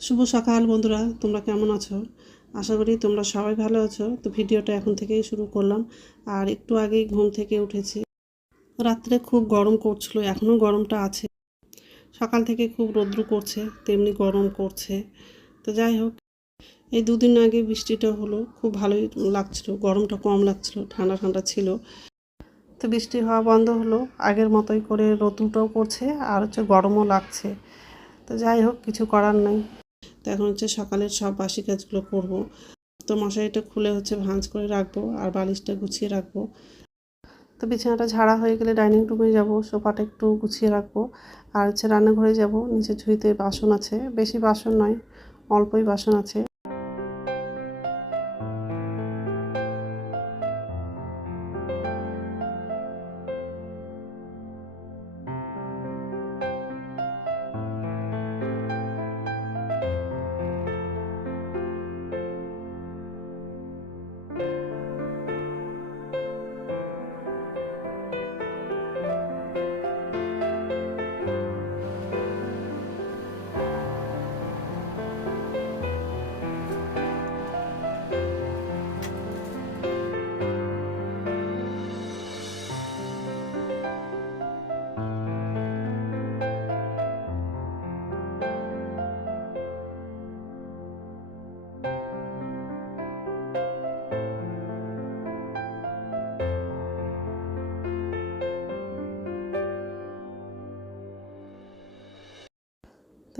শুভ সকাল বন্ধুরা, তোমরা কেমন আছো? আশা করি তোমরা সবাই ভালো আছো। তো ভিডিওটা এখন থেকেই শুরু করলাম। আর একটু আগেই ঘুম থেকে উঠেছি। রাত্রে খুব গরম করছিল, এখনও গরমটা আছে। সকাল থেকে খুব রৌদ্র করছে, তেমনি গরম করছে। তো যাই হোক, এই দুদিন আগে বৃষ্টিটা হলো, খুব ভালোই লাগছিল, গরমটা কম লাগছিল, ঠান্ডা ঠান্ডা ছিল। তো বৃষ্টি হওয়া বন্ধ হলো, আগের মতোই করে রৌদ্রটাও করছে, আর হচ্ছে গরমও লাগছে। তো যাই হোক, কিছু করার নাই। তো এখন হচ্ছে সকালের সব বাসি কাজগুলো করব। তো মশারিটা খুলে হচ্ছে ভাঁজ করে রাখব, আর বালিশটা গুছিয়ে রাখব। তো বিছানাটা ঝাড়া হয়ে গেলে ডাইনিং রুমে যাব, সোফাটা একটু গুছিয়ে রাখব। আর হচ্ছে রান্নাঘরে যাব, নিচে ঝুড়িতে বাসন আছে। বেশি বাসন নয়, অল্পই বাসন আছে।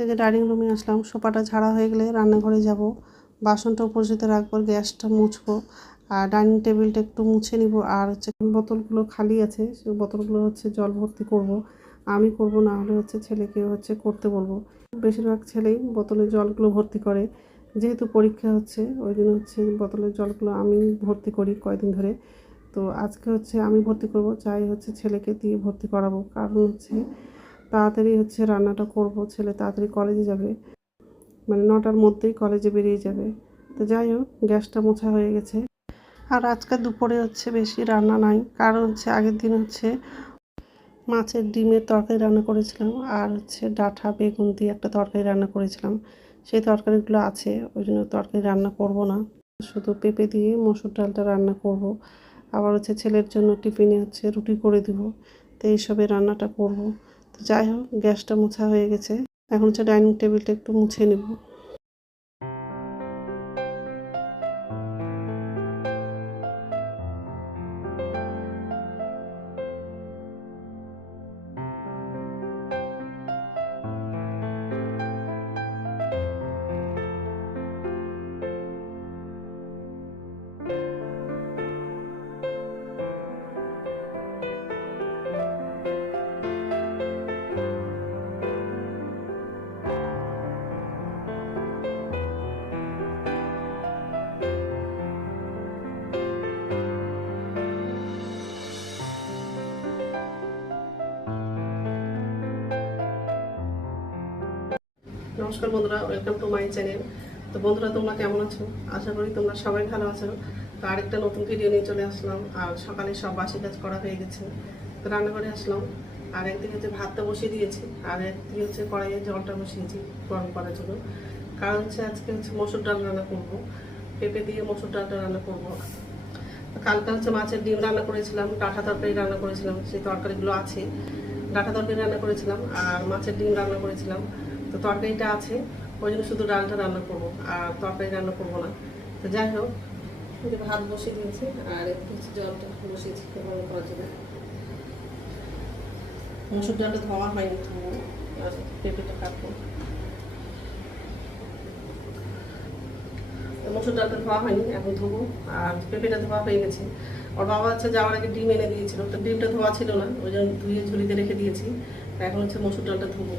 যে ডাইনিং রুমে আসলাম। সোফাটা ঝাড়া হয়ে গেলে রান্নাঘরে যাব। বাসনটা পরিচিত রাখব, গ্যাসটা মুছবো, আর ডাইনিং টেবিলটা একটু মুছে নিব। আর হচ্ছে বোতলগুলো খালি আছে সেই বোতলগুলো হচ্ছে জল ভর্তি করব। আমি করব, না হলে হচ্ছে ছেলেকে হচ্ছে করতে বলব। বেশিরভাগ ছেলেই বোতলে জলগুলো ভর্তি করে। যেহেতু পরীক্ষা হচ্ছে, ওই জন্য হচ্ছে বোতলের জলগুলো আমি ভর্তি করি কয়দিন ধরে। তো আজকে হচ্ছে আমি ভর্তি করব, চাই হচ্ছে ছেলেকে দিয়ে ভর্তি করাবো। কারণ হচ্ছে তাড়াতাড়ি হচ্ছে রান্নাটা করব, ছেলে তাড়াতাড়ি কলেজে যাবে। মানে নটার মধ্যেই কলেজে বেরিয়ে যাবে। তো যাই হোক, গ্যাসটা মোছা হয়ে গেছে। আর আজকে দুপুরে হচ্ছে বেশি রান্না নাই, কারণ হচ্ছে আগের দিন হচ্ছে মাছের ডিমের তরকারি রান্না করেছিলাম, আর হচ্ছে ডাঁটা, বেগুন দিয়ে একটা তরকারি রান্না করেছিলাম। সেই তরকারিগুলো আছে, ওই জন্য তরকারি রান্না করব না। শুধু পেঁপে দিয়ে মসুর ডালটা রান্না করব। আবার হচ্ছে ছেলের জন্য টিফিনে হচ্ছে রুটি করে দিব। তো এইসবের রান্নাটা করব। যাই হোক গ্যাসটা মোছা হয়ে গেছে। এখন হচ্ছে ডাইনিং টেবিলটা একটু মুছে নেব। নমস্কার বন্ধুরা ওয়েলকাম টু মাই চ্যানেল তো বন্ধুরা, তোমরা কেমন আছো? আশা করি তোমরা সবাই ভালো আছো। তো আরেকটা নতুন ভিডিও নিয়ে চলে আসলাম। আর সকালে সব বাসি কাজ করা হয়ে গেছে। তো রান্নাঘরে আসলাম। আর একদিকে হচ্ছে ভাতটা বসিয়ে দিয়েছি। আর একদিকে হচ্ছে কড়াইয়ে জলটা বসিয়েছি গরম করার জন্য। কারণ হচ্ছে আজকে হচ্ছে মসুর ডাল রান্না করব। পেঁপে দিয়ে মসুর ডালটা রান্না করব। কালকে হচ্ছে মাছের ডিম রান্না করেছিলাম, ডাঁটা তরকারি রান্না করেছিলাম। সেই তরকারিগুলো আছে। ডাঁটা তরকারি রান্না করেছিলাম। আর মাছের ডিম রান্না করেছিলাম। তো তরকারিটা আছে ওই জন্য শুধু ডালটা রান্না করব আর তরকারি রান্না করব না। তো যাই হোক ভাত বসিয়ে দিয়েছি আর একটু হচ্ছে জলটা বসিয়েছি গরম করার জন্য। মসুর ডালটা ধোয়া হয়নি পেঁপেটা কাটবো। মসুর ডালটা ধোয়া হয়নি এখন ধোবো আর পেঁপেটা ধোয়া হয়ে গেছে। ওর বাবা হচ্ছে যাওয়ার আগে ডিম এনে দিয়েছিল তো ডিমটা ধোয়া ছিল না ওই জন্য ধুয়ে ঝুড়িতে রেখে দিয়েছি। এখন হচ্ছে মসুর ডালটা ধোবো।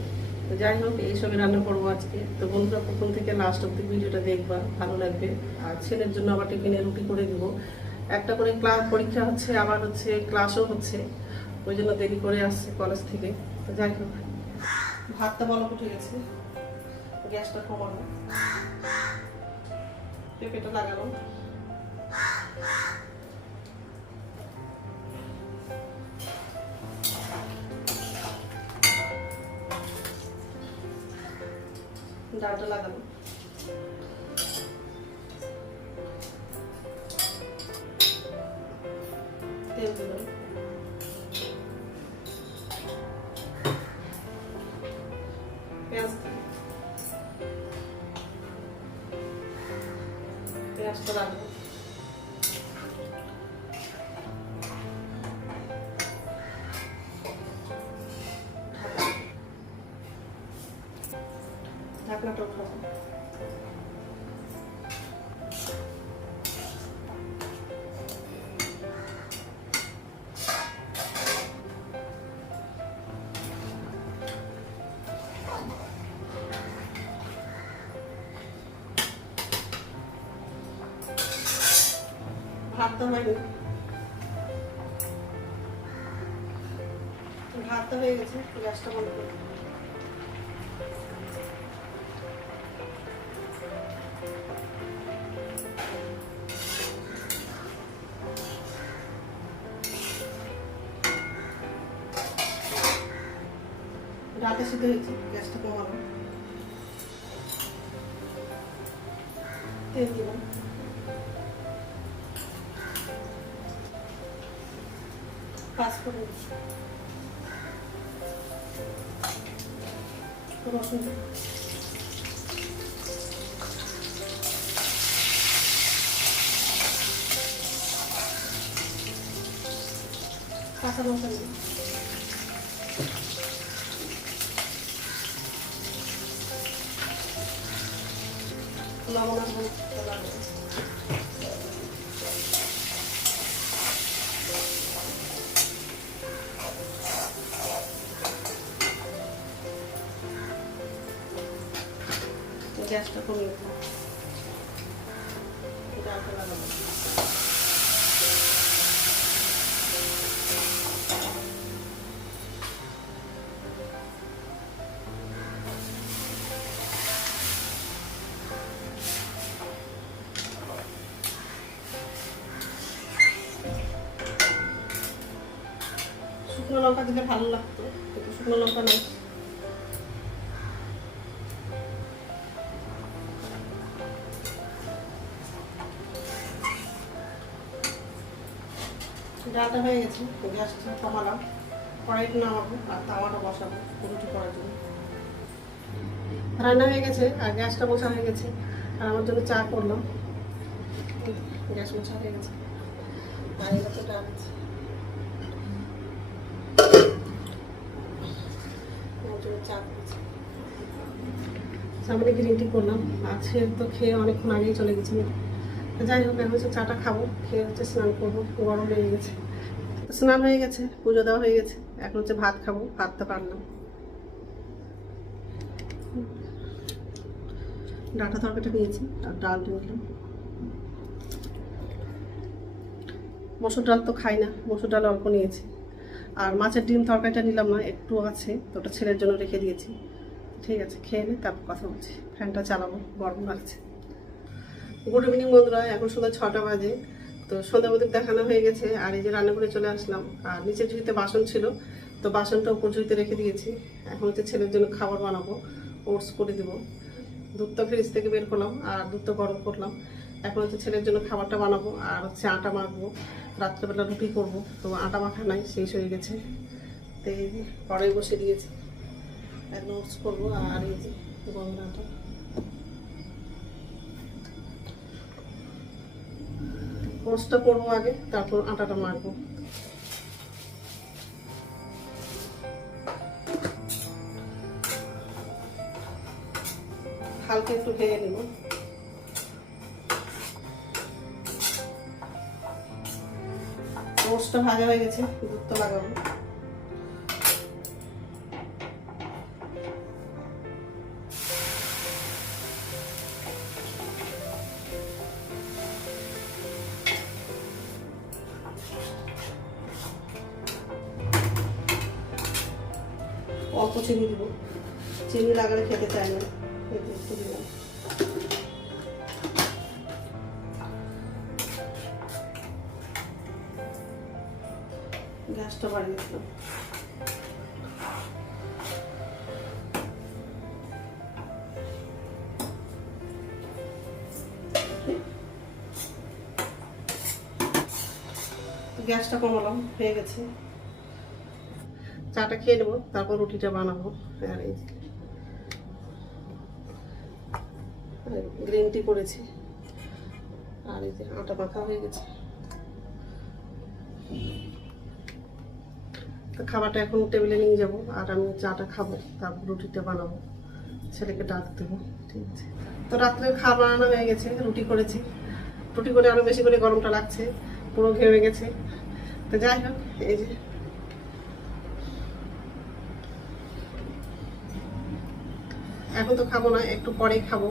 তো যাই হোক এইসবই রান্না করব আজকে। তো বন্ধুরা প্রথম থেকে লাস্ট অব্দি ভিডিওটা দেখবা? ভালো লাগবে। আর ছেলের জন্য আবার টিফিনে রুটি করে দিব। একটা করে ক্লাস পরীক্ষা হচ্ছে, আবার হচ্ছে ক্লাসও হচ্ছে। ওই জন্য দেরি করে আসছে কলেজ থেকে। তো যাই হোক, ভাতটা বলক উঠে গেছে। গ্যাসটা কমানো পেঁপেটা লাগানো ডালটা লাগানো ঢাকনাটা উঠাবো ভাত ভাত তো হয়ে গেছে গ্যাসটা বন্ধ করে রাতে সিদ্ধ হয়েছে গ্যাসটা কমানো তেল দিলাম পাঁচফোড়ন রসুন। কাঁচা লঙ্কা দিলাম। লবণ গ্যাসটা কমিয়ে লঙ্কা দিলে ভালো লাগতো, কিন্তু শুকনো লঙ্কা নেই। ডালটা হয়ে গেছে গ্যাসটা কমালাম কড়াইটা নামাবো, আর তাওয়াটা বসাবো, রুটি করার জন্য। রান্না হয়ে গেছে, আর গ্যাসটা বসা হয়ে গেছে, আর আমার জন্য চা করলাম। গ্যাস মোছা হয়ে গেছে। আর তো ডাল আছে। আমার জন্য চা করেছি সামনে গ্রিন টি করলাম। আজকে তো খেয়ে অনেকক্ষণ আগেই চলে গেছি। যাই হোক, এখন হচ্ছে চাটা খাব, খেয়ে হচ্ছে স্নান করব। গরম লেগে গেছে। স্নান হয়ে গেছে, পুজো দেওয়া হয়ে গেছে। এখন হচ্ছে ভাত খাব, ভাতটা পারলাম ডাটা তরকারিটা নিয়েছি, আর ডাল নিলাম মসুর ডাল তো খাই না, মসুর ডাল অল্প নিয়েছি। আর মাছের ডিম তরকারিটা নিলাম না, একটু আছে, তো ওটা ছেলের জন্য রেখে দিয়েছি। ঠিক আছে, খেয়ে নে, তারপর কথা বলছি। ফ্যানটা চালাবো, গরম লাগছে। গুড ইভিনিং বন্ধুরা, এখন সন্ধ্যা ছটা বাজে, তো সন্ধ্যা প্রদীপ দেখানো হয়ে গেছে, আর এই যে রান্না করে চলে আসলাম। আর নিচের ঝুড়িতে বাসন ছিল, তো বাসনটা উপর ঝুড়িতে রেখে দিয়েছি। এখন হচ্ছে ছেলের জন্য খাবার বানাবো, ওটস করে দেবো। দুধটা ফ্রিজ থেকে বের করলাম, আর দুধটা গরম করলাম। এখন হচ্ছে ছেলের জন্য খাবারটা বানাবো, আর হচ্ছে আটা মাখবো। রাত্রেবেলা রুটি করব, তো আটা মাখা নাই, শেষ হয়ে গেছে। তো এই যে কড়াই বসে দিয়েছি। এখন ওটস করব, আর এই যে গরম আটা। করব আগে, তারপর আটাটা মাখবো। হালকা একটু ভেঙে নেব। ওটসটা ভাজা হয়ে গেছে দুধটা লাগাবো অল্প চিনি দিব। চিনি লাগালে খেতে চায় না একটু গ্যাসটা বাড়িয়ে গ্যাসটা কমালাম, হয়ে গেছে। চাটা খেয়ে নেব, তারপর রুটিটা বানাবো, আর এই গ্রিন টি করেছি। আর এই যে আটা মাখা হয়ে গেছে। খাবারটা এখন টেবিলে নিয়ে যাব, আর আমি চাটা খাব, তারপর রুটিটা বানাবো। ছেলেকে ডাক দেবো, ঠিক আছে? তো রাত্রে খাবার বানানো হয়ে গেছে, রুটি করেছি। রুটি করে আরও বেশি করে গরমটা লাগছে, পুরো ঘেমে গেছে। তো যাই হোক, এই যে। এখন তো খাব না, একটু পরেই খাব।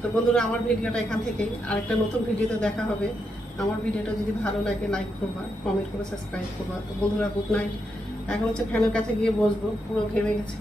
তো বন্ধুরা, আমার ভিডিওটা এখান থেকেই। আরেকটা নতুন ভিডিওতে দেখা হবে। আমার ভিডিওটা যদি ভালো লাগে লাইক করবা কমেন্ট করে সাবস্ক্রাইব করবা। তো বন্ধুরা গুড নাইট এখন হচ্ছে ফ্যানের কাছে গিয়ে বসবো পুরো ঘেমে গেছি।